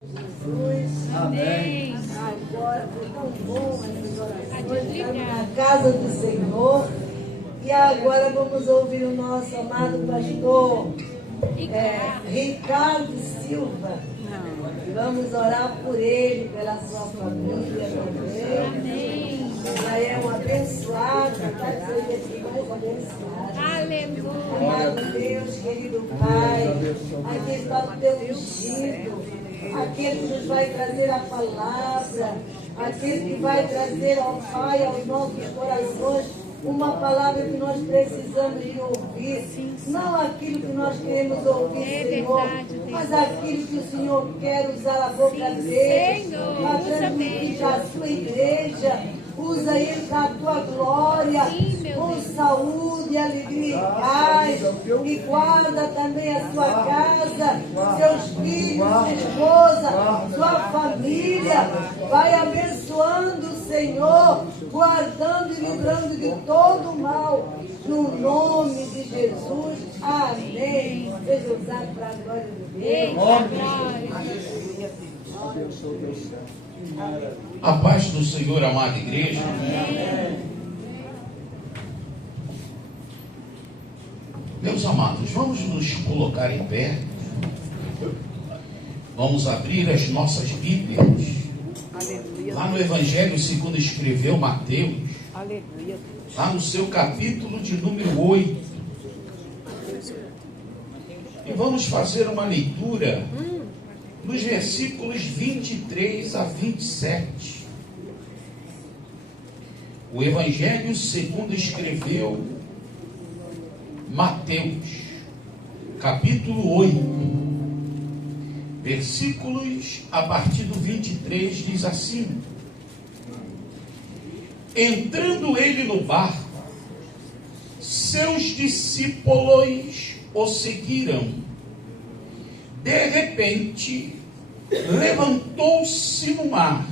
Jesus. Amém. Agora foi tão bom essas orações. Estamos na casa do Senhor. E agora vamos ouvir o nosso amado pastor Ricardo Silva. E vamos orar por ele, pela sua família também. Amém. Já é um abençoado, vai ser esse mais abençoado. Aleluia. Amado Deus, querido Pai, aqui está o teu ungido, aquele que nos vai trazer a palavra, aquele que vai trazer ao Pai, aos nossos corações, uma palavra que nós precisamos de ouvir, não aquilo que nós queremos ouvir, Senhor, mas aquilo que o Senhor quer usar a boca dele para transmitir à sua igreja. Usa ele para a tua glória, com saúde, alegria e paz. E guarda também a sua casa, seus filhos, sua esposa, sua família. Vai abençoando o Senhor, guardando e livrando de todo o mal. No nome de Jesus. Amém. Seja usado para a glória de Deus. A paz do Senhor, amada igreja. Meus amados, vamos nos colocar em pé. Vamos abrir as nossas Bíblias. Lá no Evangelho segundo escreveu Mateus. Lá no seu capítulo de número 8. E vamos fazer uma leitura nos versículos 23 a 27. O Evangelho segundo escreveu Mateus, capítulo 8, versículos a partir do 23, diz assim: entrando ele no barco, seus discípulos o seguiram. De repente, levantou-se no mar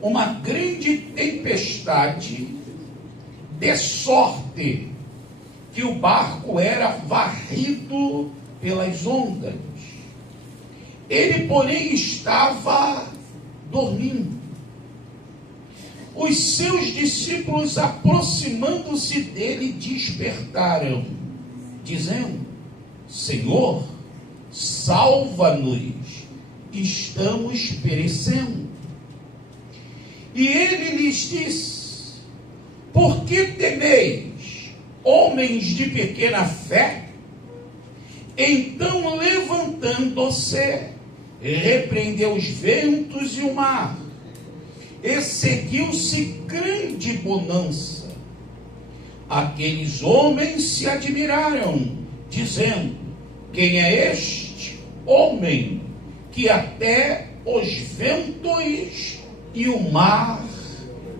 uma grande tempestade, de sorte que o barco era varrido pelas ondas. Ele, porém, estava dormindo. Os seus discípulos, aproximando-se dele, despertaram, dizendo: Senhor, salva-nos, estamos perecendo. E ele lhes disse: por que temeis, homens de pequena fé? Então, levantando-se, repreendeu os ventos e o mar, e seguiu-se grande bonança. Aqueles homens se admiraram, dizendo: quem é este homem que até os ventos e o mar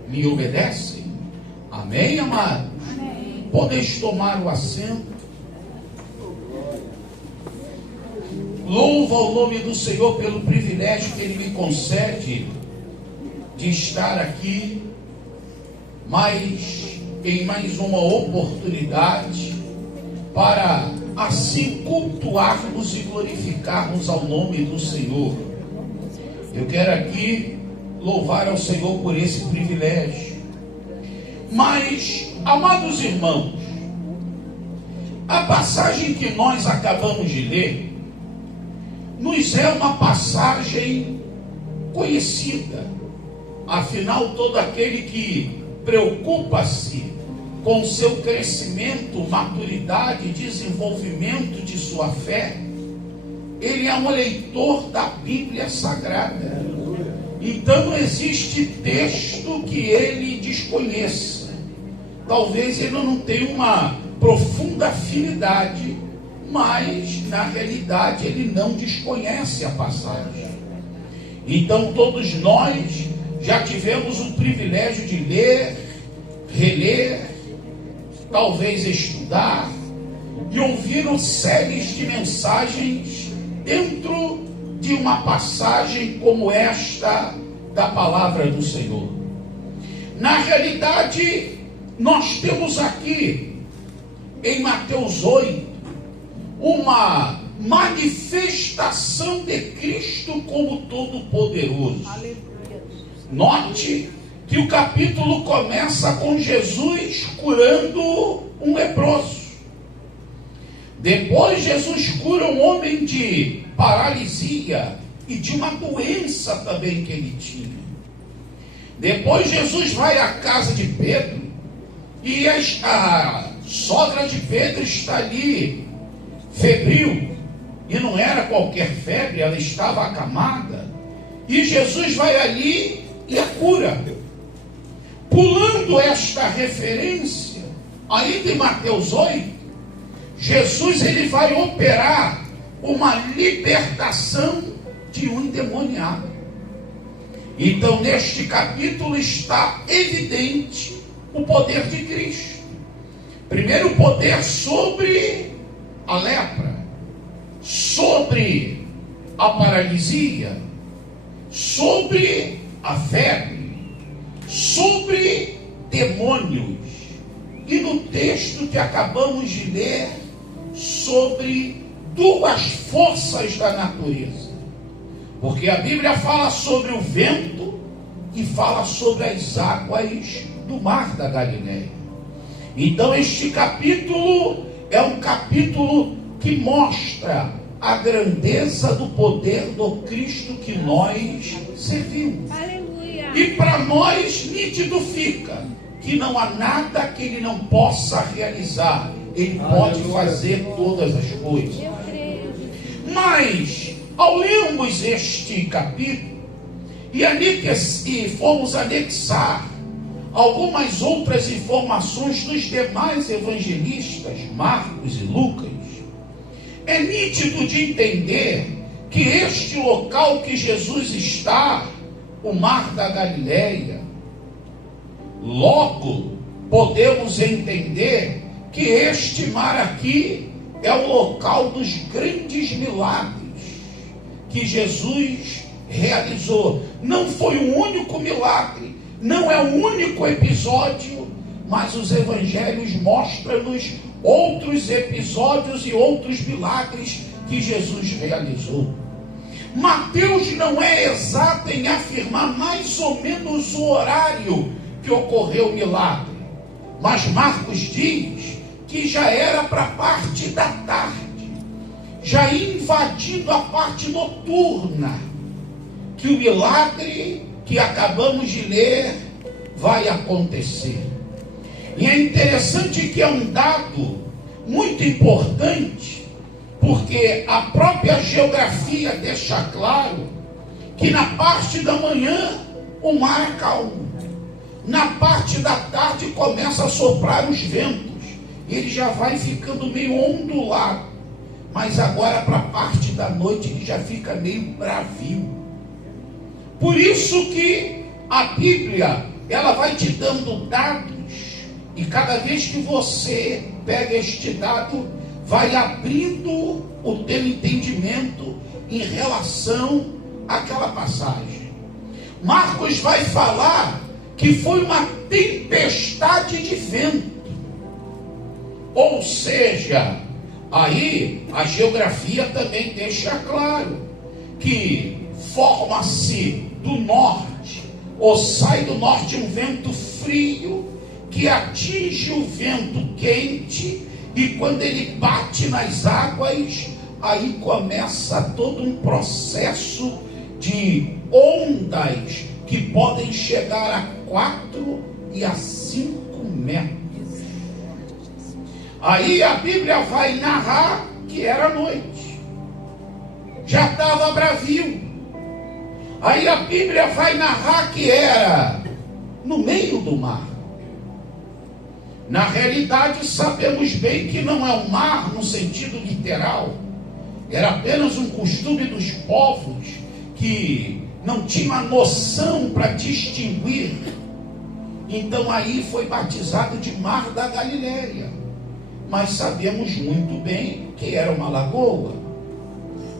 lhe obedecem? Amém, amados? Amém. Podeis tomar o assento. Louvo ao nome do Senhor pelo privilégio que Ele me concede de estar aqui em mais uma oportunidade para assim cultuarmos e glorificarmos ao nome do Senhor. Eu quero aqui louvar ao Senhor por esse privilégio. Mas, amados irmãos, a passagem que nós acabamos de ler nos é uma passagem conhecida. Afinal, todo aquele que preocupa-se com seu crescimento, maturidade, desenvolvimento de sua fé, ele é um leitor da Bíblia Sagrada. Então não existe texto que ele desconheça. Talvez ele não tenha uma profunda afinidade, mas na realidade ele não desconhece a passagem. Então todos nós já tivemos o privilégio de ler, reler, talvez estudar e ouviram séries de mensagens dentro de uma passagem como esta da palavra do Senhor. Na realidade, nós temos aqui em Mateus 8 uma manifestação de Cristo como Todo-Poderoso. Note que o capítulo começa com Jesus curando um leproso. Depois Jesus cura um homem de paralisia e de uma doença também que ele tinha. Depois Jesus vai à casa de Pedro e a sogra de Pedro está ali febril, e não era qualquer febre, ela estava acamada, e Jesus vai ali e a cura. Pulando esta referência, ainda em Mateus 8, Jesus ele vai operar uma libertação de um endemoniado. Então neste capítulo está evidente o poder de Cristo. Primeiro, o poder sobre a lepra, sobre a paralisia, sobre a febre, sobre demônios. E no texto que acabamos de ler, sobre duas forças da natureza. Porque a Bíblia fala sobre o vento e fala sobre as águas do mar da Galileia. Então este capítulo é um capítulo que mostra a grandeza do poder do Cristo que nós servimos. Aleluia. E para nós nítido fica que não há nada que ele não possa realizar. Ele pode fazer todas as coisas. Eu creio. Mas, ao lermos este capítulo e fomos anexar algumas outras informações dos demais evangelistas, Marcos e Lucas, é nítido de entender que este local que Jesus está, o mar da Galileia, logo podemos entender que este mar aqui é o local dos grandes milagres que Jesus realizou. Não foi o único milagre, não é o único episódio, mas os evangelhos mostram-nos outros episódios e outros milagres que Jesus realizou. Mateus não é exato em afirmar mais ou menos o horário que ocorreu o milagre, mas Marcos diz que já era para a parte da tarde, já invadindo a parte noturna, que o milagre que acabamos de ler vai acontecer. E é interessante que é um dado muito importante, porque a própria geografia deixa claro que na parte da manhã o mar é calmo, na parte da tarde começa a soprar os ventos, ele já vai ficando meio ondulado, mas agora para a parte da noite ele já fica meio bravio. Por isso que a Bíblia, ela vai te dando dados, e cada vez que você pega este dado, vai abrindo o teu entendimento em relação àquela passagem. Marcos vai falar que foi uma tempestade de vento, ou seja, aí a geografia também deixa claro que forma-se do norte, ou sai do norte um vento frio, que atinge o vento quente, e quando ele bate nas águas, aí começa todo um processo de ondas que podem chegar a 4 e a 5 metros. Aí a Bíblia vai narrar que era noite, já estava bravio. Aí a Bíblia vai narrar que era no meio do mar. Na realidade, sabemos bem que não é um mar no sentido literal. Era apenas um costume dos povos que não tinham a noção para distinguir. Então aí foi batizado de Mar da Galileia. Mas sabemos muito bem que era uma lagoa.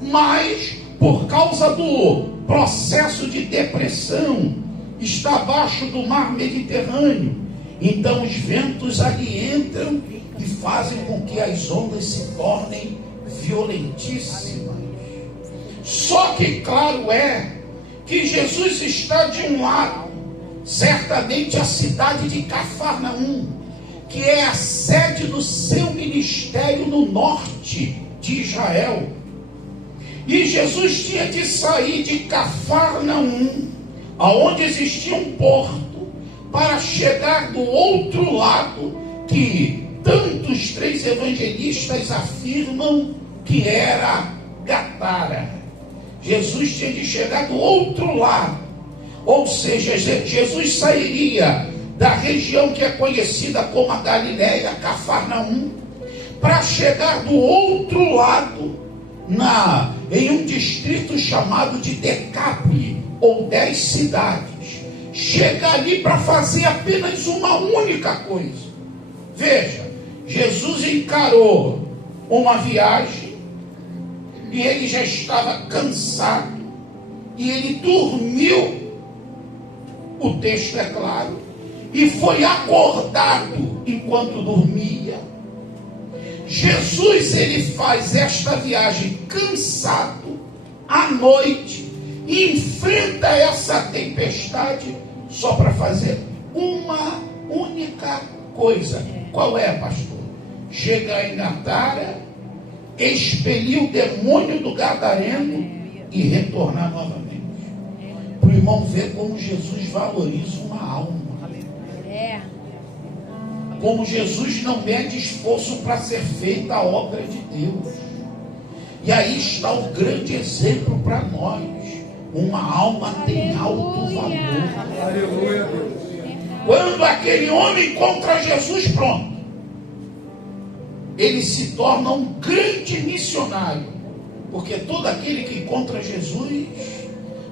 Mas, por causa do processo de depressão, está abaixo do mar Mediterrâneo. Então os ventos ali entram e fazem com que as ondas se tornem violentíssimas. Só que claro é que Jesus está de um lado, certamente a cidade de Cafarnaum, que é a sede do seu ministério no norte de Israel. E Jesus tinha de sair de Cafarnaum, aonde existia um porto, para chegar do outro lado, que tantos três evangelistas afirmam que era Gadara. Jesus tinha de chegar do outro lado, ou seja, Jesus sairia da região que é conhecida como a Galileia, Cafarnaum, para chegar do outro lado, em um distrito chamado de Decápole, ou 10 cidades. Chega ali para fazer apenas uma única coisa. Veja, Jesus encarou uma viagem, e ele já estava cansado, e ele dormiu, o texto é claro, e foi acordado enquanto dormia. Jesus, ele faz esta viagem cansado, à noite, e enfrenta essa tempestade só para fazer uma única coisa. Qual é, pastor? Chegar em Gadara, expelir o demônio do gadareno e retornar novamente. Para o irmão ver como Jesus valoriza uma alma. Como Jesus não mede esforço para ser feita a obra de Deus. E aí está o grande exemplo para nós. Uma alma tem alto valor. Aleluia, Deus. Quando aquele homem encontra Jesus, pronto, ele se torna um grande missionário, porque todo aquele que encontra Jesus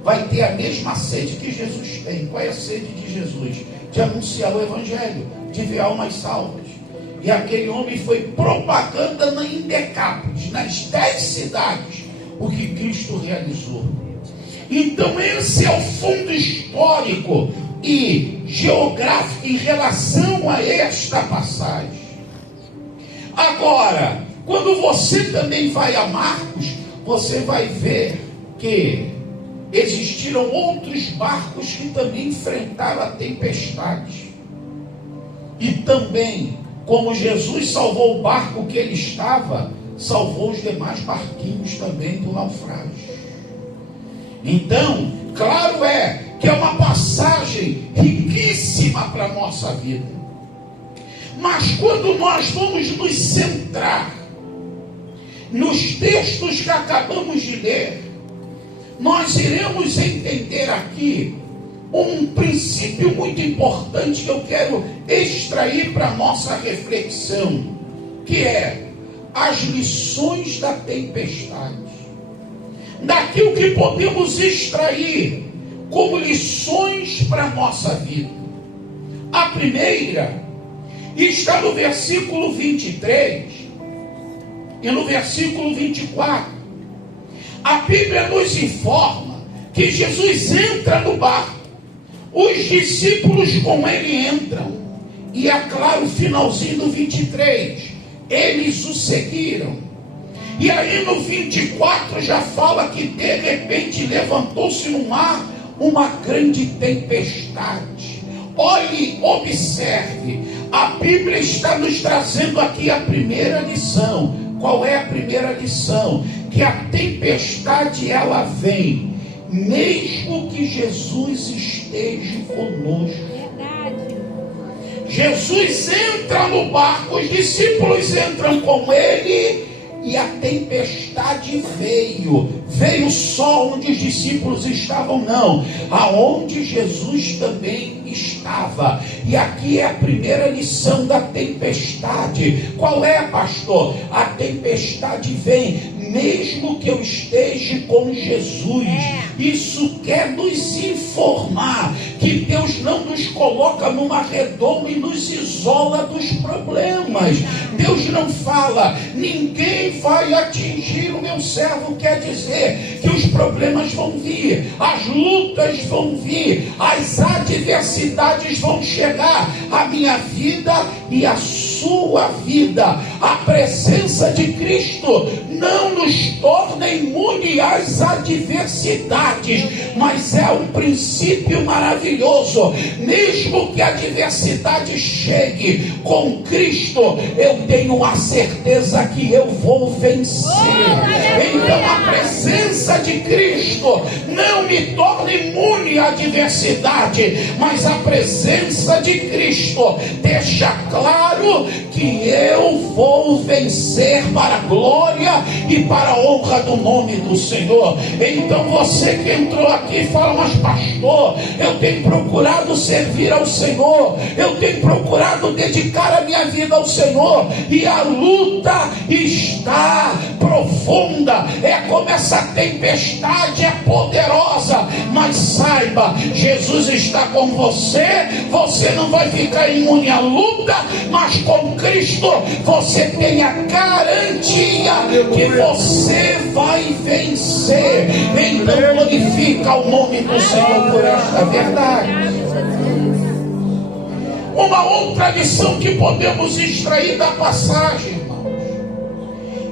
vai ter a mesma sede que Jesus tem. Qual é a sede de Jesus? De anunciar o evangelho, de ver almas salvas. E aquele homem foi propaganda em Decápolis, nas 10 cidades, o que Cristo realizou. Então esse é o fundo histórico e geográfico em relação a esta passagem. Agora, quando você também vai a Marcos, você vai ver que existiram outros barcos que também enfrentaram a tempestade. E também, como Jesus salvou o barco que ele estava, salvou os demais barquinhos também do naufrágio. Então, claro é que é uma passagem riquíssima para a nossa vida. Mas quando nós vamos nos centrar nos textos que acabamos de ler, nós iremos entender aqui um princípio muito importante que eu quero extrair para a nossa reflexão, que é as lições da tempestade. Daquilo que podemos extrair como lições para a nossa vida. A primeira está no versículo 23 e no versículo 24. A Bíblia nos informa que Jesus entra no barco, os discípulos com ele entram, e é claro, o finalzinho do 23, eles o seguiram. E aí no 24 já fala que de repente levantou-se no mar uma grande tempestade. Olhe, observe, a Bíblia está nos trazendo aqui a primeira lição. Qual é a primeira lição? Que a tempestade ela vem, mesmo que Jesus esteja conosco. Verdade. Jesus entra no barco, os discípulos entram com ele, e a tempestade veio só onde os discípulos estavam, não, aonde Jesus também estava. E aqui é a primeira lição da tempestade. Qual é, pastor? A tempestade vem mesmo que eu esteja com Jesus. Isso quer nos informar que Deus não nos coloca numa redoma e nos isola dos problemas. Deus não fala, ninguém vai atingir o meu servo. Quer dizer que os problemas vão vir, as lutas vão vir, as adversidades vão chegar à minha vida e à sua vida. A presença de Cristo não nos torna imune às adversidades, mas é um princípio maravilhoso. Mesmo que a adversidade chegue, com Cristo eu tenho a certeza que eu vou vencer. Então a presença de Cristo não me torna imune à adversidade, mas a presença de Cristo deixa claro que eu vou vencer para a glória e para a honra do nome do Senhor. Então você que entrou aqui fala: mas pastor, eu tenho procurado servir ao Senhor, eu tenho procurado dedicar a minha vida ao Senhor, e a luta está profunda, é como essa tempestade é poderosa, mas saiba, Jesus está com você, você não vai ficar imune à luta, mas com Cristo você tem a garantia que você vai vencer. Então glorifica o nome do Senhor por esta verdade. Uma outra lição que podemos extrair da passagem, irmãos: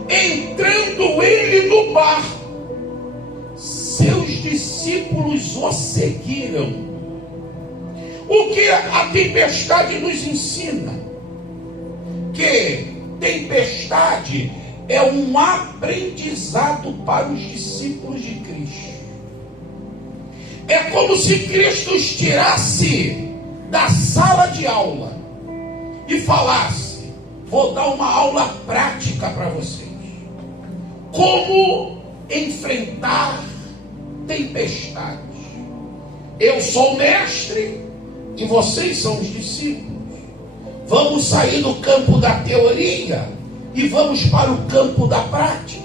entrando ele no barco, seus discípulos o seguiram. O que a tempestade nos ensina? Que tempestade é um aprendizado para os discípulos de Cristo. É como se Cristo os tirasse da sala de aula e falasse: vou dar uma aula prática para vocês. Como enfrentar tempestades. Eu sou o mestre e vocês são os discípulos. Vamos sair do campo da teoria e vamos para o campo da prática.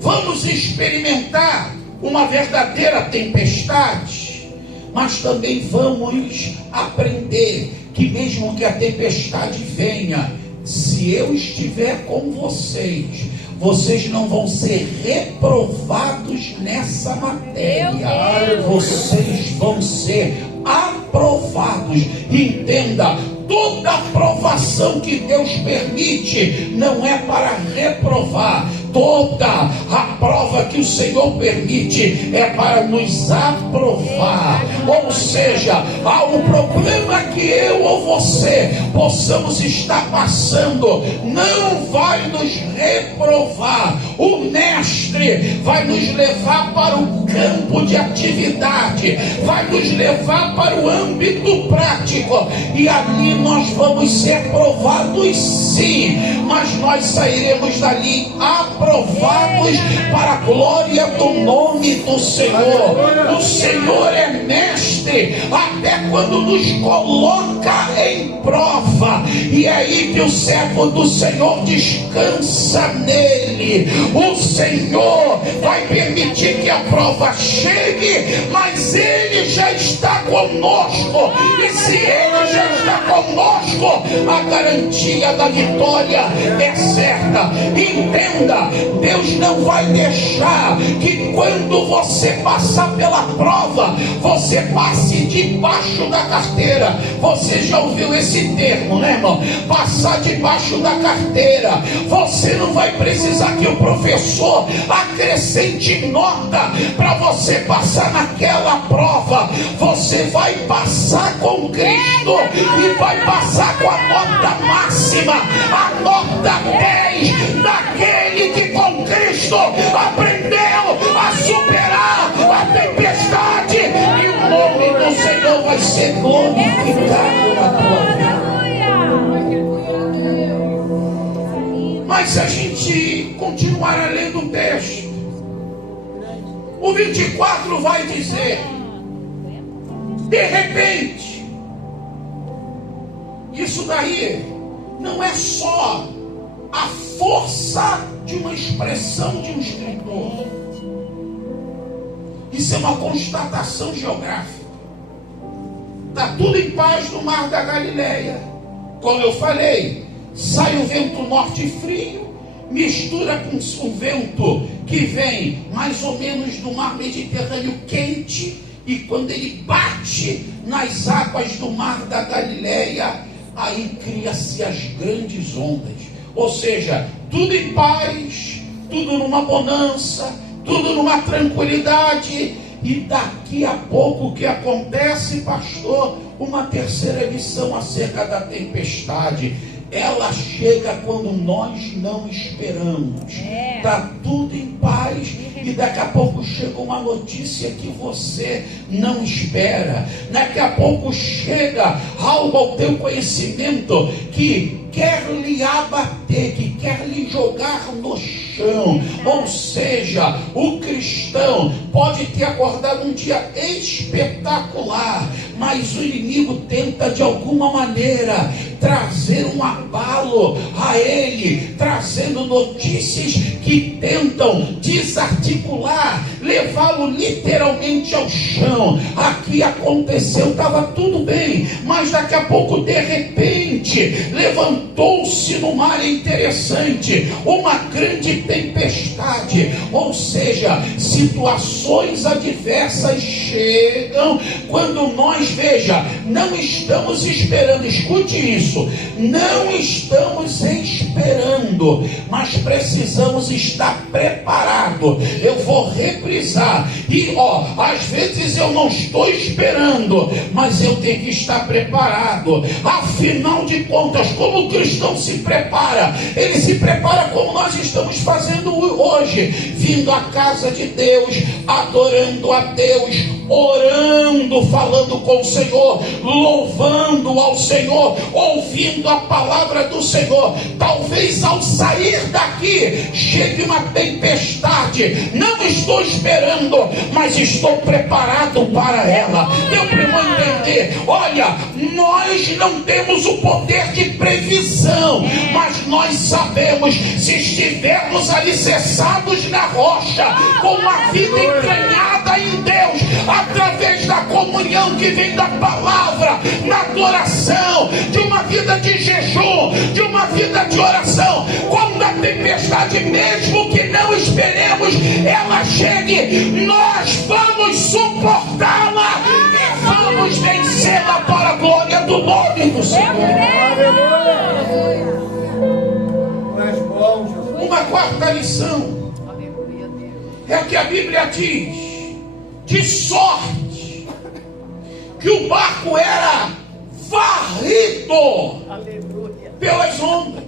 Vamos experimentar uma verdadeira tempestade, mas também vamos aprender que mesmo que a tempestade venha, se eu estiver com vocês, vocês não vão ser reprovados nessa matéria. Vocês vão ser aprovados. Entenda, toda aprovação que Deus permite não é para reprovar. Toda a prova que o Senhor permite é para nos aprovar. Ou seja, há um problema que eu ou você possamos estar passando, não vai nos reprovar. O mestre vai nos levar para o campo de atividade, vai nos levar para o âmbito prático, e ali nós vamos ser provados, sim, mas nós sairemos dali aprovados para a glória do nome do Senhor. O Senhor é mestre até quando nos coloca em prova, e é aí que o servo do Senhor descansa nele. O Senhor vai permitir que a prova chegue, mas ele já está conosco, e se ele já está conosco, a garantia da vitória é certa. Entenda, Deus não vai deixar que quando você passar pela prova, você passe debaixo da carteira. Você já ouviu esse termo, né, irmão? Passar debaixo da carteira. Você não vai precisar que o professor acrescente nota para você passar naquela prova. Você vai passar com Cristo e vai passar com a nota máxima, a nota 10 daquele que com Cristo aprendeu a superar a tempestade, e o nome do Senhor vai ser glorificado na tua vida. Mas se a gente continuar a ler do texto, o 24 vai dizer: de repente. Isso daí não é só a força de uma expressão de um escritor. Isso é uma constatação geográfica. Está tudo em paz no mar da Galileia. Como eu falei, sai o vento norte frio, mistura com um vento que vem mais ou menos do mar Mediterrâneo quente, e quando ele bate nas águas do mar da Galileia, aí cria-se as grandes ondas. Ou seja, tudo em paz, tudo numa bonança, tudo numa tranquilidade. E daqui a pouco o que acontece, pastor? Uma terceira lição acerca da tempestade. Ela chega quando nós não esperamos. Está tudo em paz e daqui a pouco chega uma notícia que você não espera. Daqui a pouco chega algo ao teu conhecimento que quer lhe abater, que quer lhe jogar no chão. Ou seja, o cristão pode ter acordado um dia espetacular, mas o inimigo tenta de alguma maneira trazer um abalo a ele, trazendo notícias que tentam desarticular, levá-lo literalmente ao chão. Aqui aconteceu, estava tudo bem, mas daqui a pouco, de repente, levantou-se no mar, interessante, uma grande tempestade. Ou seja, situações adversas chegam quando nós, veja, não estamos esperando. Escute isso. Não estamos esperando, mas precisamos estar preparados. Eu vou reprisar. E às vezes eu não estou esperando, mas eu tenho que estar preparado. Afinal de contas, como o cristão se prepara? Ele se prepara como nós estamos fazendo hoje, vindo à casa de Deus, adorando a Deus, orando, falando com o Senhor, louvando ao Senhor, ouvindo a palavra do Senhor. Talvez ao sair daqui chegue uma tempestade. Não estou esperando, mas estou preparado para ela. Deu para entender? Olha, nós não temos o poder de previsão, mas nós sabemos, se estivermos alicerçados na rocha, com uma vida entranhada em Deus, através da comunhão que vem da palavra, na adoração, de uma vida de jejum, de uma vida de oração, quando a tempestade, mesmo que não esperemos, ela chegue, nós vamos suportá-la e vamos vencê-la para a glória do nome do Senhor. Uma quarta lição é que a Bíblia diz: de sorte que o barco era varrido pelas ondas.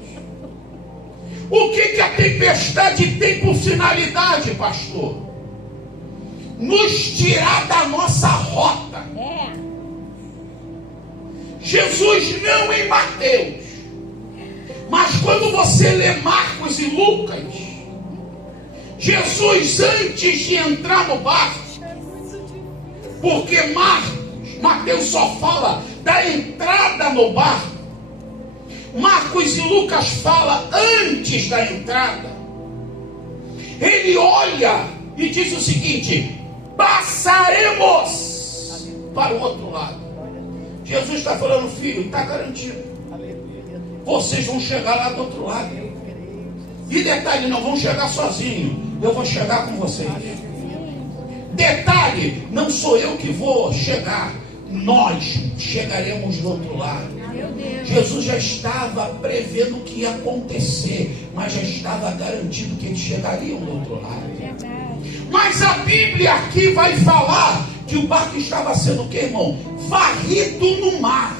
O que a tempestade tem por finalidade, pastor? Nos tirar da nossa rota. Jesus não em Mateus, mas quando você lê Marcos e Lucas, Jesus, antes de entrar no barco, porque Mateus só fala da entrada no barco, Marcos e Lucas falam antes da entrada. Ele olha e diz o seguinte: passaremos para o outro lado. Jesus está falando: filho, está garantido, vocês vão chegar lá do outro lado. E detalhe, não vão chegar sozinhos, eu vou chegar com vocês. Detalhe, não sou eu que vou chegar, nós chegaremos do outro lado. Jesus já estava prevendo o que ia acontecer, mas já estava garantido que eles chegariam do outro lado. Mas a Bíblia aqui vai falar que o barco estava sendo o que, irmão? Varrido no mar.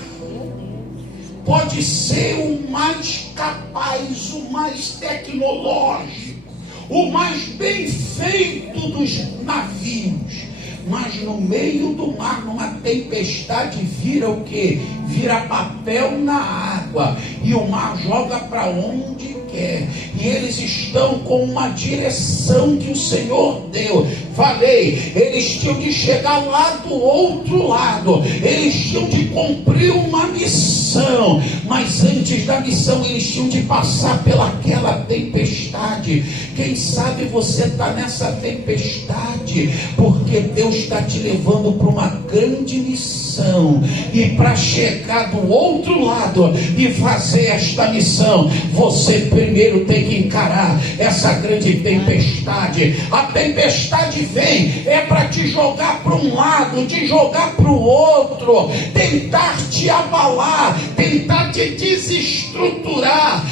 Pode ser o mais capaz, o mais tecnológico, o mais bem feito dos navios, mas no meio do mar, numa tempestade, vira o que? Vira papel na água, e o mar joga para onde quer, e eles estão com uma direção que o Senhor deu. Falei, eles tinham de chegar lá do outro lado, eles tinham de cumprir uma missão, mas antes da missão eles tinham de passar pelaquela tempestade. Quem sabe você está nessa tempestade porque Deus está te levando para uma grande missão, e para chegar do outro lado e fazer esta missão, você primeiro tem que encarar essa grande tempestade. A tempestade vem para te jogar para um lado, te jogar para o outro, tentar te abalar, tentar te desestruturar.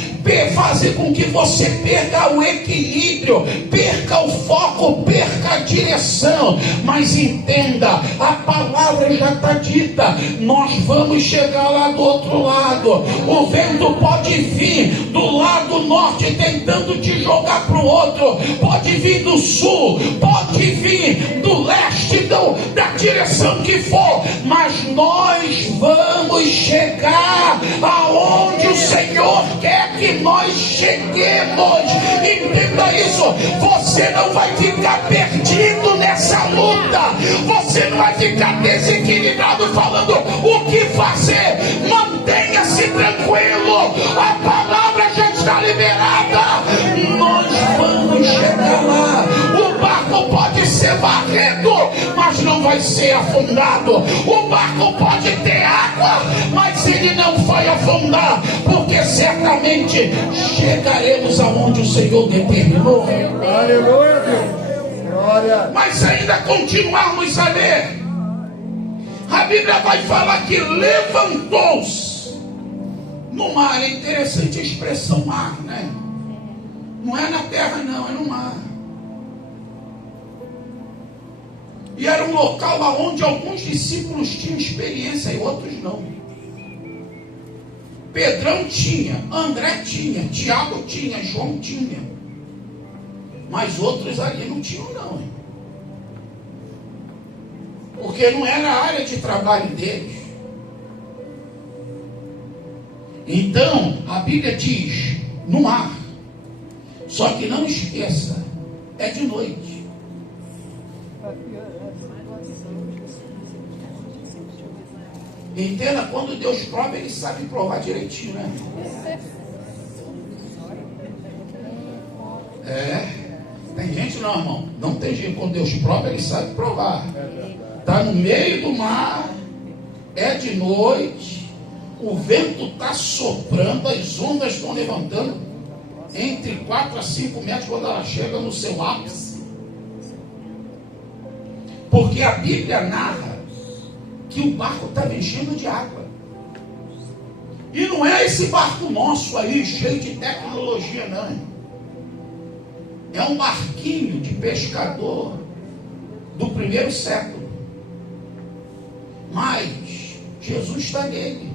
fazer com que você perca o equilíbrio, perca o foco, perca a direção. Mas entenda, a palavra já está dita, nós vamos chegar lá do outro lado. O vento pode vir do lado norte tentando te jogar para o outro, pode vir do sul, pode vir do leste, da direção que for, mas nós vamos chegar aonde o Senhor quer que nós cheguemos. Entenda isso. Você não vai ficar perdido nessa luta, você não vai ficar desequilibrado falando o que fazer. Mantenha-se tranquilo, a palavra já está liberada, nós vamos chegar lá. O barco pode ser varrido, mas não vai ser afundado. O barco pode ter água, mas ele não vai afundar, porque certamente chegaremos aonde o Senhor determinou. Aleluia, Deus. Glória. Mas ainda continuarmos a ler, a Bíblia vai falar que levantou-se no mar. É interessante a expressão mar, né? Não é na terra não, é no mar. E era um local onde alguns discípulos tinham experiência e outros não. Pedrão tinha, André tinha, Tiago tinha, João tinha. Mas outros ali não tinham não. Hein? Porque não era a área de trabalho deles. Então, a Bíblia diz, no mar. Só que não esqueça, é de noite. Entenda, quando Deus prova, Ele sabe provar direitinho, né? Tem gente não, irmão. Não tem jeito. Quando Deus prova, Ele sabe provar. Está no meio do mar, é de noite, o vento está soprando, as ondas estão levantando entre 4 a 5 metros quando ela chega no seu ápice. Porque a Bíblia narra que o barco está enchendo de água. E não é esse barco nosso aí, cheio de tecnologia, não. É um barquinho de pescador do primeiro século. Mas Jesus está nele.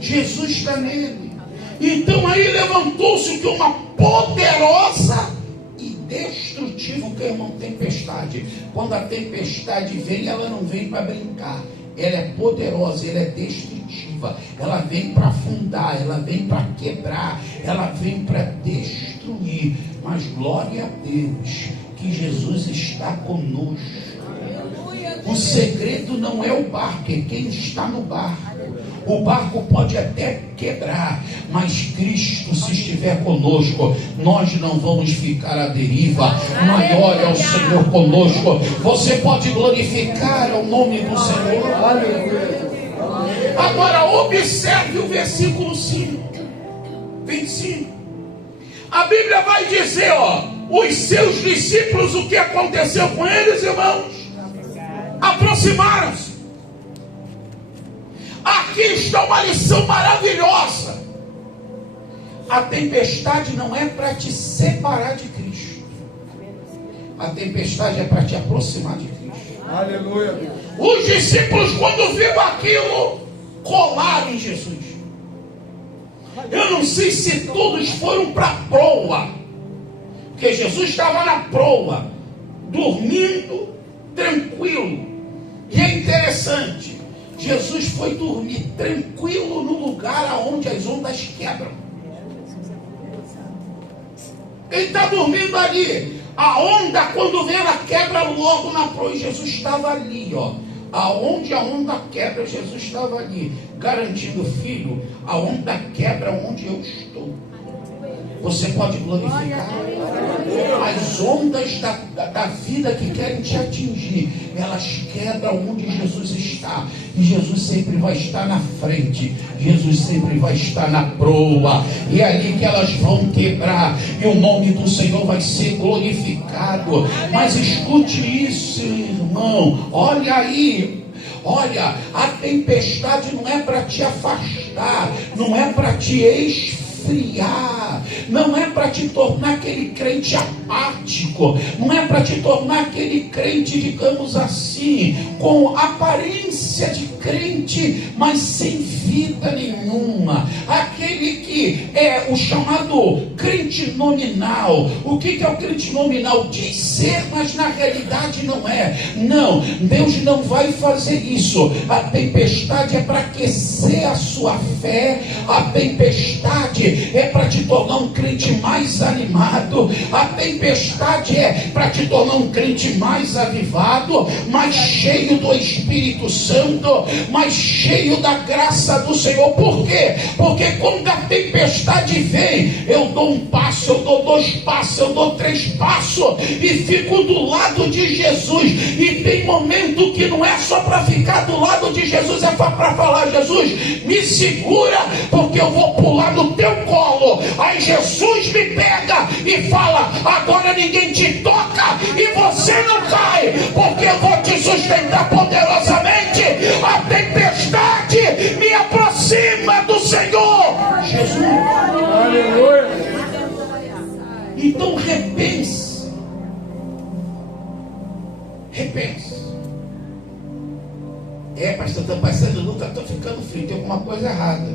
Jesus está nele. Então aí levantou-se que uma poderosa e destrutível, que irmão, tempestade. Quando a tempestade vem, ela não vem para brincar. Ela é poderosa, ela é destrutiva. Ela vem para afundar, ela vem para quebrar, ela vem para destruir. Mas glória a Deus que Jesus está conosco. O segredo não é o barco, é quem está no barco. O barco pode até quebrar, mas Cristo, se estiver conosco, nós não vamos ficar à deriva. Maior é o Senhor conosco. Você pode glorificar o nome do Senhor. Agora observe o versículo 25. A Bíblia vai dizer, os seus discípulos, o que aconteceu com eles, irmãos? Aproximaram-se. Aqui está uma lição maravilhosa. A tempestade não é para te separar de Cristo. A tempestade é para te aproximar de Cristo. Aleluia, Deus. Os discípulos, quando viram aquilo, colaram em Jesus. Eu não sei se todos foram para a proa, porque Jesus estava na proa, dormindo tranquilo. E é interessante, Jesus foi dormir tranquilo no lugar onde as ondas quebram. Ele está dormindo ali. A onda, quando vem, ela quebra logo na proa. E Jesus estava ali, aonde a onda quebra, Jesus estava ali, garantindo, filho, a onda quebra onde eu estou. Você pode glorificar. As ondas da vida que querem te atingir, elas quebram onde Jesus está. E Jesus sempre vai estar na frente. Jesus sempre vai estar na proa. E é ali que elas vão quebrar. E o nome do Senhor vai ser glorificado. Mas escute isso, irmão. Olha aí. Olha, a tempestade não é para te afastar, não é para te esfriar. esfriar, não é para te tornar aquele crente apático, não é para te tornar aquele crente, digamos assim, com aparência de crente, mas sem vida nenhuma, aquele que é o chamado crente nominal. O que é o crente nominal? Diz ser, mas na realidade não é. Não, Deus não vai fazer isso. A tempestade é para aquecer a sua fé, a tempestade é para te tornar um crente mais animado, a tempestade é para te tornar um crente mais avivado, mais cheio do Espírito Santo, mais cheio da graça do Senhor. Por quê? Porque quando a tempestade vem, eu dou um passo, eu dou 2 passos, eu dou 3 passos e fico do lado de Jesus. E tem momento que não é só para ficar do lado de Jesus, é para falar: Jesus, me segura, porque eu vou pular no teu colo. Aí Jesus me pega e fala: agora ninguém te toca e você não cai, porque eu vou te sustentar poderosamente. A tempestade me aproxima do Senhor Jesus. Aleluia. Então repense. Repense. Pastor, estou passando luta, estou ficando frio, tem alguma coisa errada.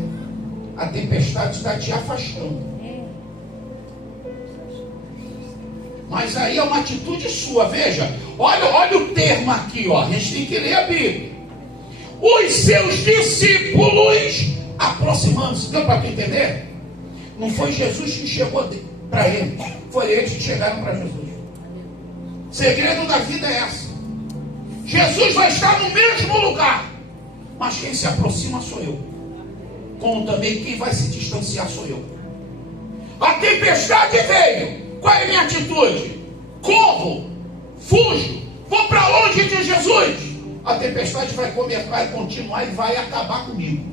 A tempestade está te afastando. Mas aí é uma atitude sua. Veja, olha o termo aqui, ó. A gente tem que ler a Bíblia. Os seus discípulos aproximando-se. Deu para tu entender? Não foi Jesus que chegou para ele, foi eles que chegaram para Jesus. O segredo da vida é essa. Jesus vai estar no mesmo lugar, mas quem se aproxima sou eu, como também quem vai se distanciar sou eu. A tempestade veio. Qual é a minha atitude? Corro, fujo, vou para longe de Jesus. A tempestade vai continuar e vai acabar comigo.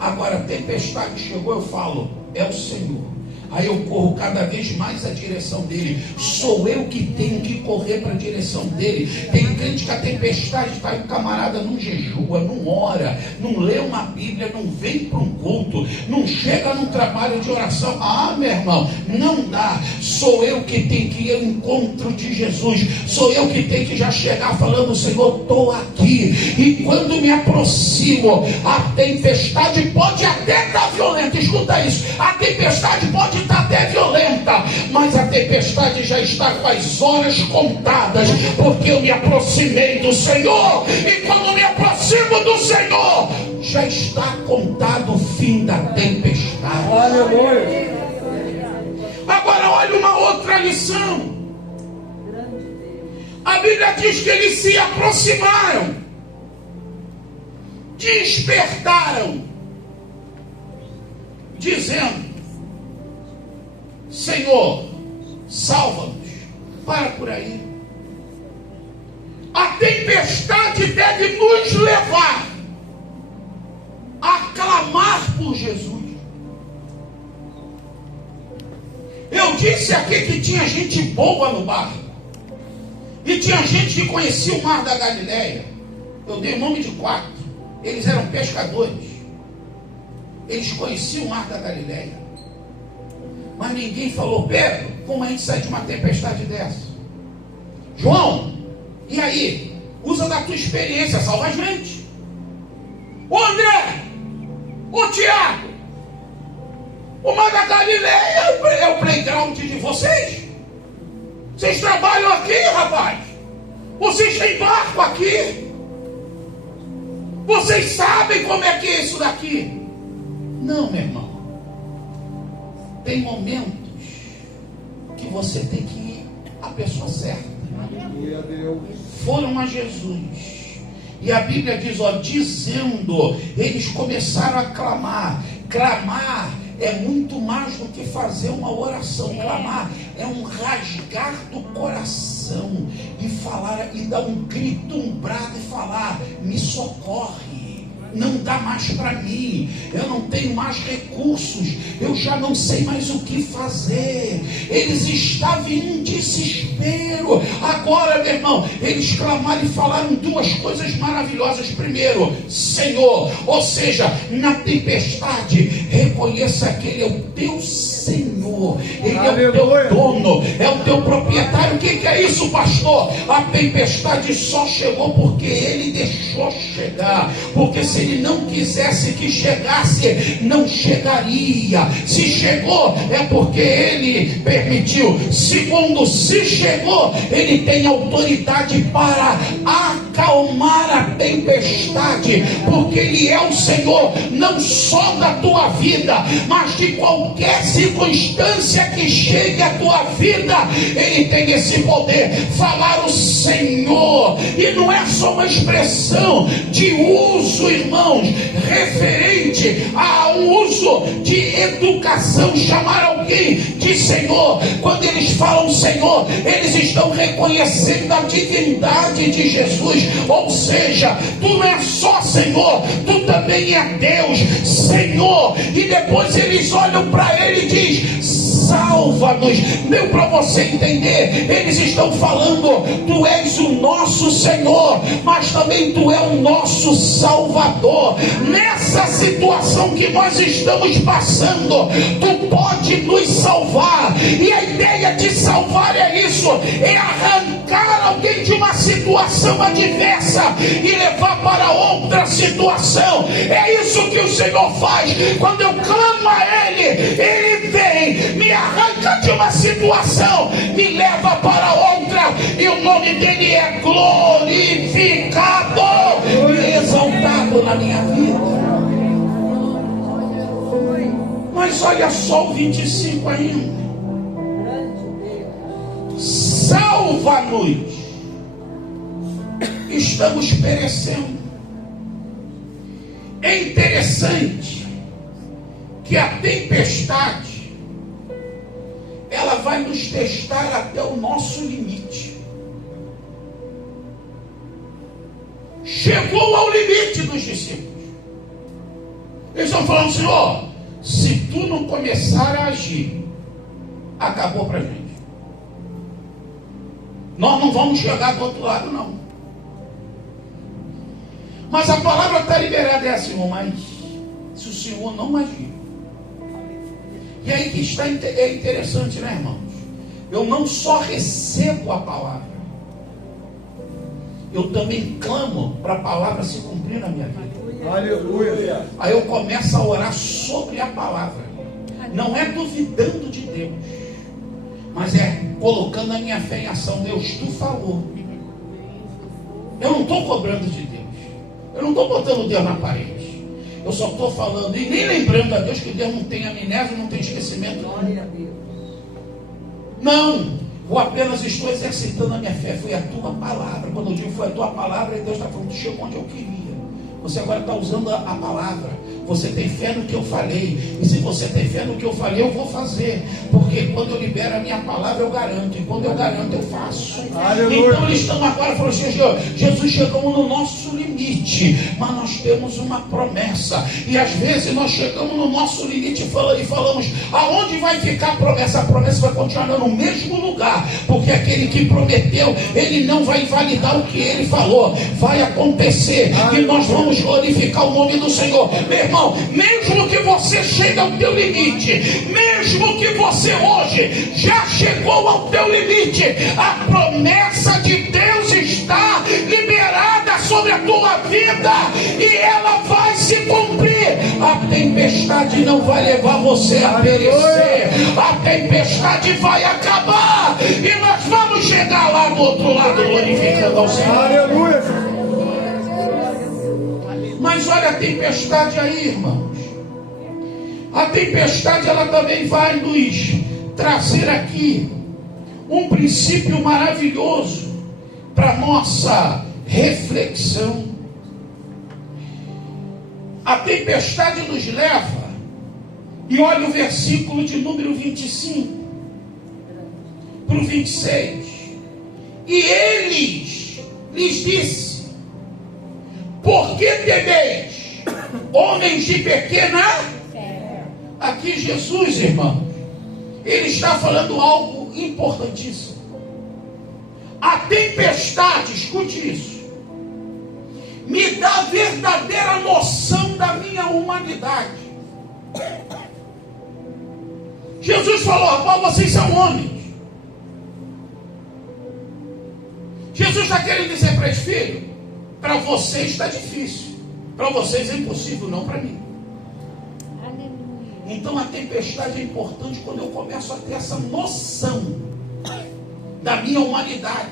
Agora a tempestade chegou, eu falo: é o Senhor. Aí eu corro cada vez mais a direção dele. Sou eu que tenho que correr para a direção dele. Tem crente que a tempestade está aí, o camarada não jejua, não ora, não lê uma Bíblia, não vem para um culto, não chega num trabalho de oração. Ah, meu irmão, não dá. Sou eu que tenho que ir ao encontro de Jesus. Sou eu que tenho que já chegar falando: Senhor, estou aqui. E quando me aproximo, a tempestade pode até estar violenta. Escuta isso. A tempestade pode estar até violenta, mas a tempestade já está com as horas contadas, porque eu me aproximei do Senhor. E quando me aproximo do Senhor, já está contado o fim da tempestade. Aleluia. Agora olha uma outra lição. A Bíblia diz que eles se aproximaram, despertaram, dizendo: Senhor, salva-nos. Para por aí. A tempestade deve nos levar a clamar por Jesus. Eu disse aqui que tinha gente boa no barco, e tinha gente que conhecia o mar da Galileia. Eu dei o nome de 4. Eles eram pescadores. Eles conheciam o mar da Galileia. Mas ninguém falou: Pedro, como a gente sai de uma tempestade dessa? João, e aí? Usa da tua experiência, salva a gente. O André, o Tiago, o mar da Galileia é o playground de vocês. Vocês trabalham aqui, rapaz. Vocês têm barco aqui. Vocês sabem como é que é isso daqui. Não, meu irmão. Tem momentos que você tem que ir à pessoa certa. Foram a Jesus. E a Bíblia diz, dizendo, eles começaram a clamar. Clamar é muito mais do que fazer uma oração. Clamar é um rasgar do coração e falar, e dar um grito, um brado e falar: me socorre. não dá mais para mim, eu não tenho mais recursos, eu já não sei mais o que fazer. Eles estavam em um desespero. Agora, meu irmão, eles clamaram e falaram duas coisas maravilhosas. Primeiro, Senhor, ou seja, na tempestade, reconheça que Ele é o teu Senhor, Ele é o teu dono, é o teu proprietário. O que é isso, pastor? A tempestade só chegou porque Ele deixou chegar, porque se Ele não quisesse que chegasse, não chegaria. Se chegou, é porque Ele permitiu. Segundo, se chegou, Ele tem autoridade para acalmar a tempestade, porque Ele é o Senhor, não só da tua vida, mas de qualquer circunstância que chegue à tua vida. Ele tem esse poder. Falar o Senhor, e não é só uma expressão de uso, irmãos, referente ao uso de educação, chamar alguém de Senhor. Quando eles falam Senhor, eles estão reconhecendo a divindade de Jesus, ou seja, tu não é só Senhor, tu também é Deus, Senhor. E depois eles olham para Ele e diz: salva-nos. Deu para você entender? Eles estão falando: tu és o nosso Senhor, mas também tu é o nosso Salvador. Nessa situação que nós estamos passando, tu pode nos salvar. E a ideia de salvar é isso: é arrancar alguém de uma situação adversa e levar para outra situação. É isso que o Senhor faz. Quando eu clamo a Ele, Ele vem, me arranca de uma situação, me leva para outra, e o nome dele é glorificado e exaltado na minha vida. Mas olha só o 25 ainda: salva-nos, estamos perecendo. É interessante que a tempestade, ela vai nos testar até o nosso limite. Chegou ao limite dos discípulos. Eles estão falando: Senhor, se tu não começar a agir, acabou para a gente. Nós não vamos chegar do outro lado, não. Mas a palavra está liberada, é assim: mas se o Senhor não agir. E aí que está é interessante, né, irmãos? Eu não só recebo a palavra, eu também clamo para a palavra se cumprir na minha vida. Aleluia. Aí eu começo a orar sobre a palavra. Não é duvidando de Deus, mas é colocando a minha fé em ação. Deus, tu falou. Eu não estou cobrando de Deus. Eu não estou botando Deus na parede. Eu só estou falando e nem lembrando a Deus que Deus não tem amnésia, não tem esquecimento. Não, eu apenas estou exercitando a minha fé. Foi a tua palavra. Quando eu digo foi a tua palavra, Deus está falando: tu chegou onde eu queria. Você agora está usando a palavra. Você tem fé no que eu falei. E se você tem fé no que eu falei, eu vou fazer. Porque quando eu libero a minha palavra, eu garanto. E quando eu garanto, eu faço. Aleluia. Então eles estão agora falando assim: Jesus, chegamos no nosso limite, mas nós temos uma promessa. E às vezes nós chegamos no nosso limite e falamos: aonde vai ficar a promessa? A promessa vai continuar no mesmo lugar. Porque aquele que prometeu, ele não vai invalidar o que ele falou. Vai acontecer. E nós vamos glorificar o nome do Senhor. Meu irmão, mesmo que você chegue ao teu limite, mesmo que você hoje já chegou ao teu limite, a promessa de Deus está liberada sobre a tua vida e ela vai se cumprir. A tempestade não vai levar você a perecer, a tempestade vai acabar e nós vamos chegar lá do outro lado glorificando ao Senhor. Aleluia. Mas olha a tempestade aí, irmãos. A tempestade, ela também vai nos trazer aqui um princípio maravilhoso para nossa reflexão. A tempestade nos leva, e olha o versículo de número 25 para o 26. E eles lhes disse: por que temeis? homens de pequena. Aqui Jesus, irmão, ele está falando algo importantíssimo. A tempestade, escute isso, me dá verdadeira noção da minha humanidade. Jesus falou: rapaz, vocês são homens. Jesus está querendo dizer para eles: filho, para vocês está difícil, para vocês é impossível, não para mim. Então a tempestade é importante quando eu começo a ter essa noção da minha humanidade,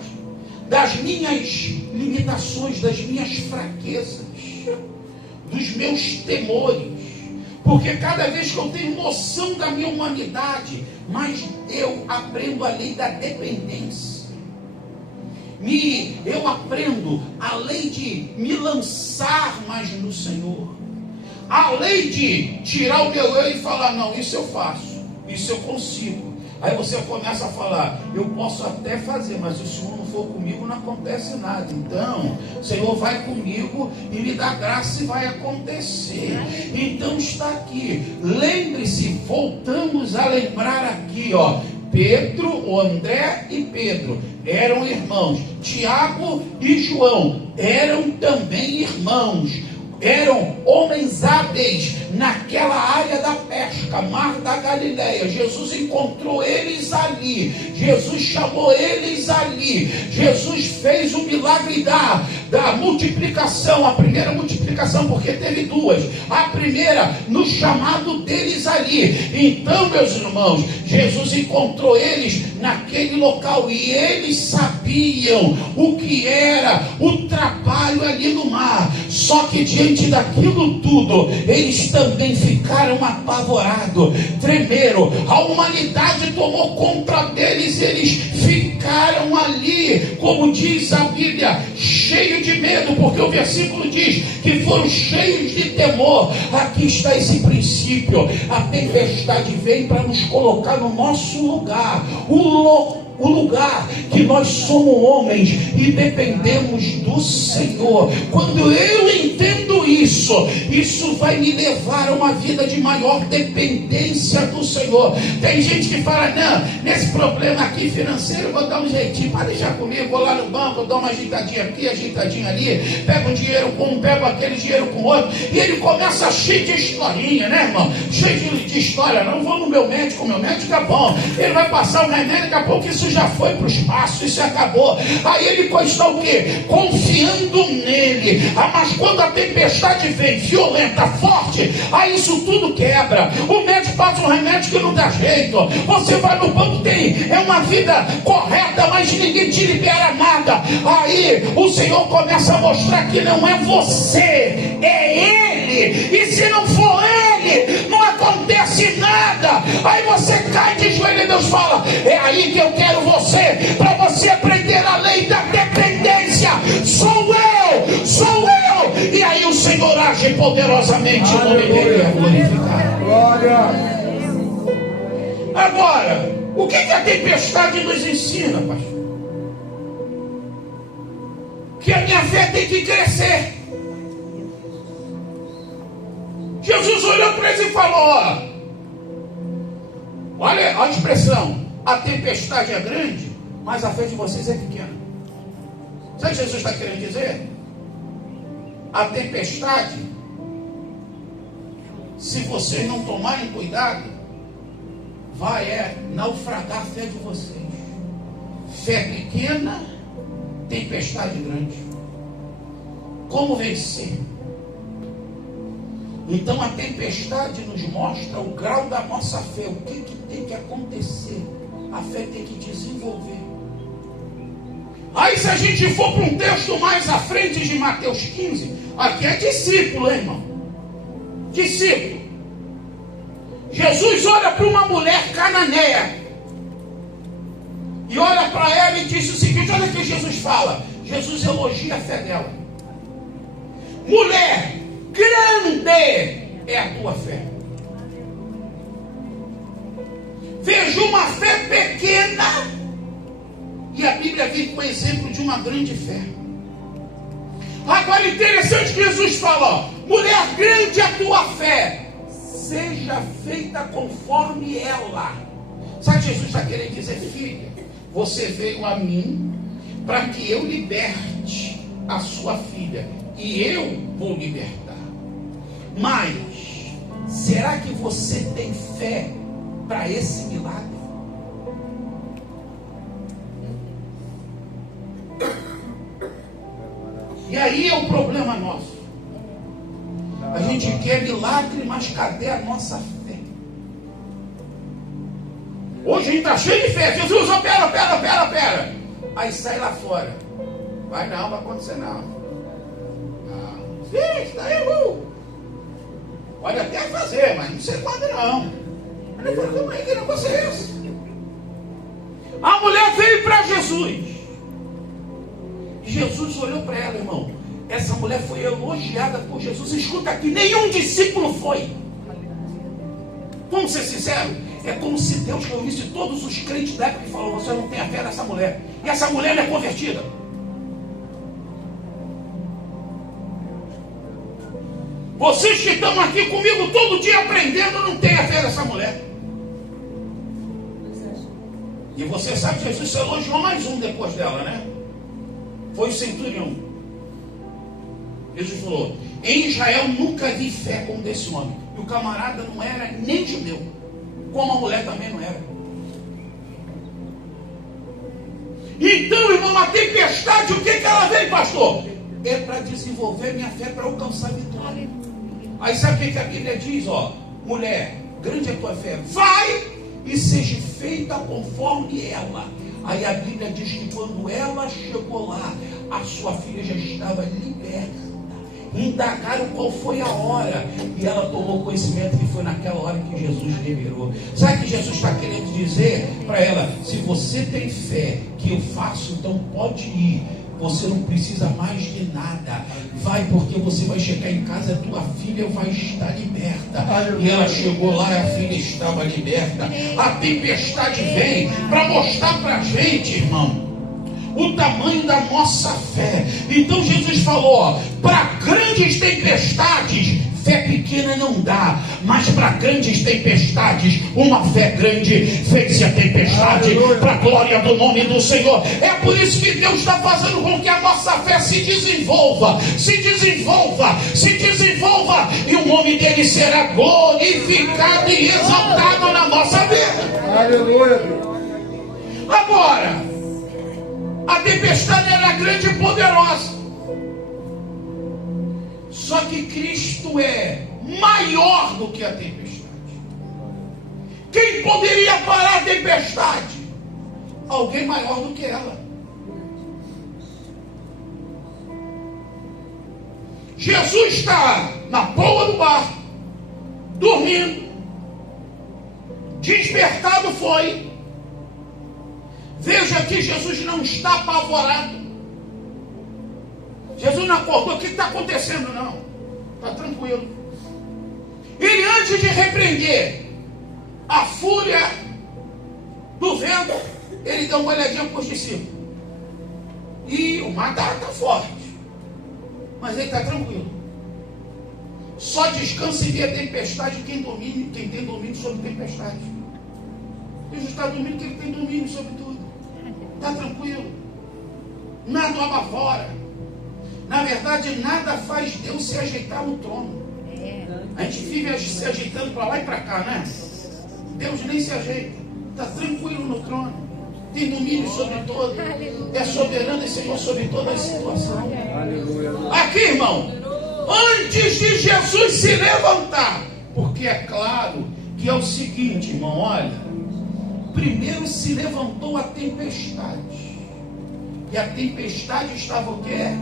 das minhas limitações, das minhas fraquezas, dos meus temores. Porque cada vez que eu tenho noção da minha humanidade, mais eu aprendo a lei da dependência. Eu aprendo a lei de me lançar mais no Senhor. A lei de tirar o meu eu e falar: não, isso eu faço, isso eu consigo. Aí você começa a falar: eu posso até fazer, mas se o Senhor não for comigo, não acontece nada. Então, o Senhor vai comigo e me dá graça e vai acontecer. Então está aqui. Lembre-se, voltamos a lembrar aqui, ó. Pedro, o André e Pedro eram irmãos. Tiago e João eram também irmãos. Eram homens hábeis naquela área da pesca, Mar da Galileia. Jesus encontrou eles ali. Jesus chamou eles ali. Jesus fez o milagre da multiplicação. A primeira multiplicação, porque teve duas. A primeira no chamado deles ali. Então, meus irmãos, Jesus encontrou eles naquele local e eles sabiam o que era o trabalho ali no mar. Só que diante daquilo tudo, eles também ficaram apavorados, tremeram. A humanidade tomou conta deles, eles ficaram ali, como diz a Bíblia, cheio de medo, porque o versículo diz que foram cheios de temor. Aqui está esse princípio. A tempestade vem para nos colocar no nosso lugar, o lugar que nós somos homens e dependemos do Senhor. Quando eu entendo isso vai me levar a uma vida de maior dependência do Senhor. Tem gente que fala: não, nesse problema aqui financeiro eu vou dar um jeitinho, para deixar comigo, vou lá no banco, dou uma ajeitadinha aqui, ajeitadinha ali, pego um dinheiro com um, pego aquele dinheiro com outro, e ele começa cheio de historinha, né, irmão? Cheio de história. Não vou no meu médico, o meu médico é bom, ele vai passar o remédio, daqui a pouco isso já foi para o espaço, isso acabou. Aí ele está o quê? Confiando nele. Mas quando a tempestade vem violenta, forte, aí isso tudo quebra. O médico passa um remédio que não dá jeito. Você vai no banco, é uma vida correta, mas ninguém te libera nada. Aí o Senhor começa a mostrar que não é você, é Ele. E se não for Ele, não acontece nada. Aí você cai de joelho e Deus fala: é aí que eu quero você, para você aprender a lei da dependência. Sou eu. E aí o Senhor age poderosamente, o nome dele é glorificado. Glória. Agora, o que a tempestade nos ensina, pastor? Que a minha fé tem que crescer. Jesus olhou para eles e falou: olha a expressão, a tempestade é grande, mas a fé de vocês é pequena. Sabe o que Jesus está querendo dizer? A tempestade, se vocês não tomarem cuidado, vai naufragar a fé de vocês. Fé pequena, tempestade grande. Como vencer? Então a tempestade nos mostra o grau da nossa fé, o que tem que acontecer. A fé tem que desenvolver. Aí se a gente for para um texto mais à frente de Mateus 15, aqui é discípulo, hein, irmão? Discípulo. Jesus olha para uma mulher cananeia e olha para ela e diz o seguinte: olha o que Jesus fala. Jesus elogia a fé dela. Mulher, grande é a tua fé. Veja uma fé pequena, e a Bíblia vem com o exemplo de uma grande fé. Agora interessante que Jesus fala: mulher, grande a tua fé, seja feita conforme ela. Sabe o que Jesus está querendo dizer? Filha, você veio a mim para que eu liberte a sua filha, e eu vou libertar. Mas será que você tem fé para esse milagre? E aí é o problema nosso. A gente quer milagre, mas cadê a nossa fé? Hoje a gente está cheio de fé. Jesus, opera. Aí sai lá fora. Vai acontecer não. Isso daí, pode até fazer, mas não sei quando não. Mas não foi como é que negócio é esse? A mulher veio para Jesus. Jesus olhou para ela, irmão. Essa mulher foi elogiada por Jesus. Escuta aqui, nenhum discípulo foi. Vamos ser sinceros? É como se Deus reunisse todos os crentes da época e falou: você não tem a fé nessa mulher. E essa mulher não é convertida. Vocês que estão aqui comigo todo dia aprendendo, não tem a fé dessa mulher. E você sabe que Jesus se elogiou mais um depois dela, né? Foi o centurião. Jesus falou: em Israel nunca vi fé como desse homem. E o camarada não era nem judeu, como a mulher também não era. Então, irmão, a tempestade, o que ela veio, pastor? É para desenvolver minha fé, para alcançar a vitória. Aí sabe o que a Bíblia diz? Ó, mulher, grande é a tua fé, vai e seja feita conforme ela. Aí a Bíblia diz que quando ela chegou lá, a sua filha já estava liberta. Indagaram qual foi a hora, e ela tomou conhecimento que foi naquela hora que Jesus liberou. Sabe o que Jesus está querendo dizer para ela? Se você tem fé que eu faço, então pode ir. Você não precisa mais de nada. Vai, porque você vai chegar em casa, a tua filha vai estar liberta. E ela chegou lá, a filha estava liberta. A tempestade vem para mostrar para a gente, irmão, o tamanho da nossa fé. Então Jesus falou: para grandes tempestades, fé pequena não dá, mas para grandes tempestades, uma fé grande vence a tempestade, para a glória do nome do Senhor. É por isso que Deus está fazendo com que a nossa fé se desenvolva, e o nome dele será glorificado e exaltado na nossa vida. Aleluia. Agora, a tempestade era grande e poderosa. Só que Cristo é maior do que a tempestade. Quem poderia parar a tempestade? Alguém maior do que ela. Jesus está na proa do barco, dormindo. Despertado foi. Veja que Jesus não está apavorado. Jesus não acordou: o que está acontecendo? Não, está tranquilo. Ele, antes de repreender a fúria do vento, ele deu uma olhadinha para os discípulos. E o mar está forte, mas ele está tranquilo. Só descansa e vê a tempestade quem tem domínio sobre a tempestade. Jesus está dormindo porque ele tem domínio sobre tudo. Está tranquilo. Nada o apavora. Na verdade, nada faz Deus se ajeitar no trono. A gente vive se ajeitando para lá e para cá, né? Deus nem se ajeita. Está tranquilo no trono. Tem domínio sobre todo. É soberano e Senhor sobre toda a situação. Aqui, irmão, antes de Jesus se levantar, porque é claro que é o seguinte, irmão, olha. Primeiro se levantou a tempestade. E a tempestade estava o quê?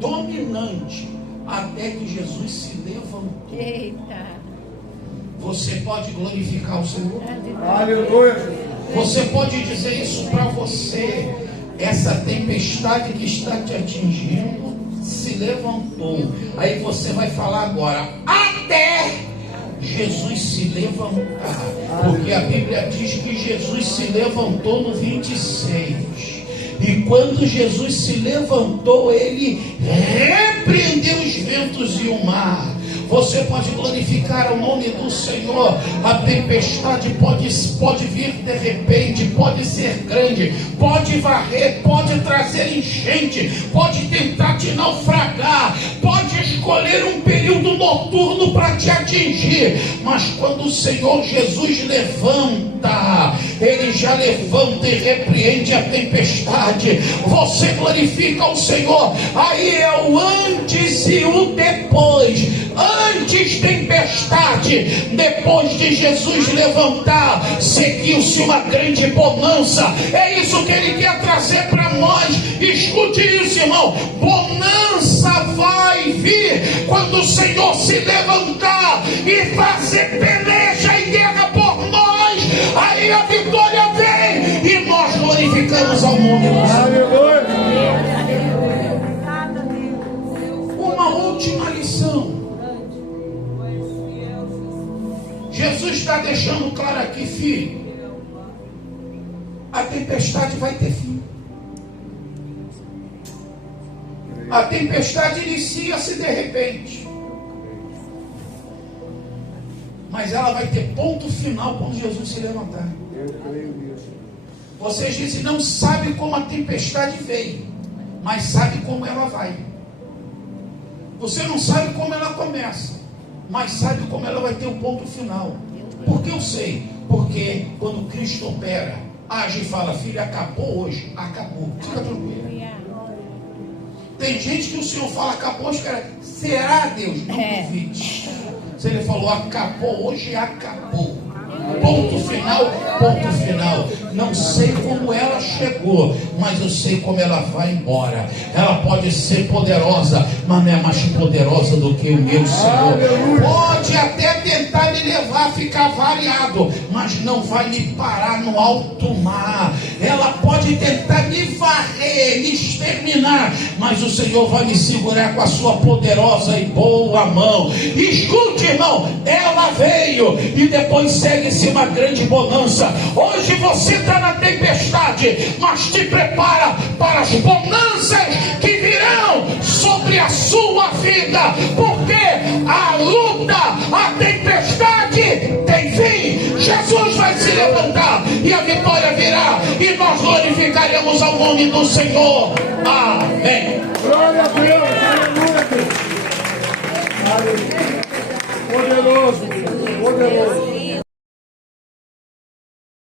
Dominante. Até que Jesus se levantou. Eita. Você pode glorificar o Senhor? Aleluia. Você pode dizer isso para você. Essa tempestade que está te atingindo se levantou. Aí você vai falar agora: até Jesus se levantar. Porque a Bíblia diz que Jesus se levantou no 26. E quando Jesus se levantou, ele repreendeu os ventos e o mar. você pode glorificar o nome do Senhor. A tempestade pode vir de repente, pode ser grande, pode varrer, pode trazer enchente, pode tentar te naufragar, pode escolher um período noturno para te atingir, mas quando o Senhor Jesus levanta, Ele já levanta e repreende a tempestade. Você glorifica o Senhor. Aí é o antes e o depois. Antes tempestade, depois de Jesus levantar, seguiu-se uma grande bonança. É isso que Ele quer trazer para nós. Escute isso, irmão. Bonança vai vir quando o Senhor se levantar e fazer peleja e guerra por nós. Aí a vitória vem e nós glorificamos ao nome do Senhor. Aleluia. Uma última lição. Jesus está deixando claro aqui, filho, a tempestade vai ter fim. A tempestade inicia-se de repente, mas ela vai ter ponto final quando Jesus se levantar. Vocês dizem, não sabe como a tempestade veio, mas sabe como ela vai. Você não sabe como ela começa, mas sabe como ela vai ter o ponto final. Por que eu sei? Porque quando Cristo opera, age e fala, filho, acabou hoje, acabou. Fica tranquilo. Tem gente que o Senhor fala, acabou, os caras, será, Deus? Não duvide. Se Ele falou, acabou hoje, acabou. Ponto final, ponto final. Não sei como ela chegou, mas eu sei como ela vai embora. Ela pode ser poderosa, mas não é mais poderosa do que o meu Senhor. Pode até tentar me levar a ficar variado, mas não vai me parar no alto mar. Ela pode tentar me varrer, me exterminar, mas o Senhor vai me segurar com a sua poderosa e boa mão. Escute, irmão, ela veio e depois segue-se uma grande bonança. Hoje você está na tempestade, mas te prepara para as bonanças que virão sobre a sua vida, porque a luta, a tempestade tem fim. Jesus vai se levantar e a vitória virá, e nós glorificaremos ao nome do Senhor. Amém. Glória a Deus. Aleluia. Poderoso, poderoso.